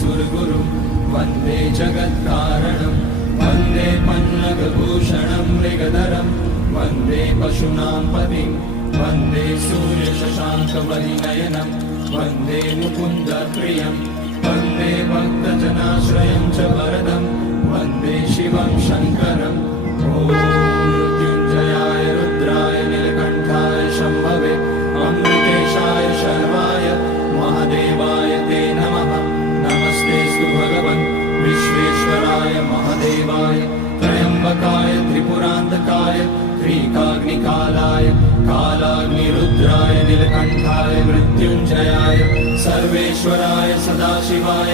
सुरगुरुं वन्दे जगत्कारणं वन्दे पन्नगभूषणं मृगधरं वन्दे पशूनां पतिं वन्दे सूर्यशशाङ्कवरिनयनं वन्दे मुकुन्दप्रियं वन्दे भक्तजनाश्रयं च वरदं वन्दे शिवं शङ्करम् ॐ मृत्युञ्जयाय रुद्राय नीलकण्ठाय शम्भवे अमृतेशाय शर्वाय महादेवाय ते नमः। नमस्तेऽस्तु भगवन् विश्वेश्वराय महादेवाय त्र्यम्बकाय त्रिपुरान्तकाय त्रिकाग्निकालाय कालाग्निरुद्राय नीलकण्ठाय मृत्युञ्जयाय सर्वेश्वराय सदाशिवाय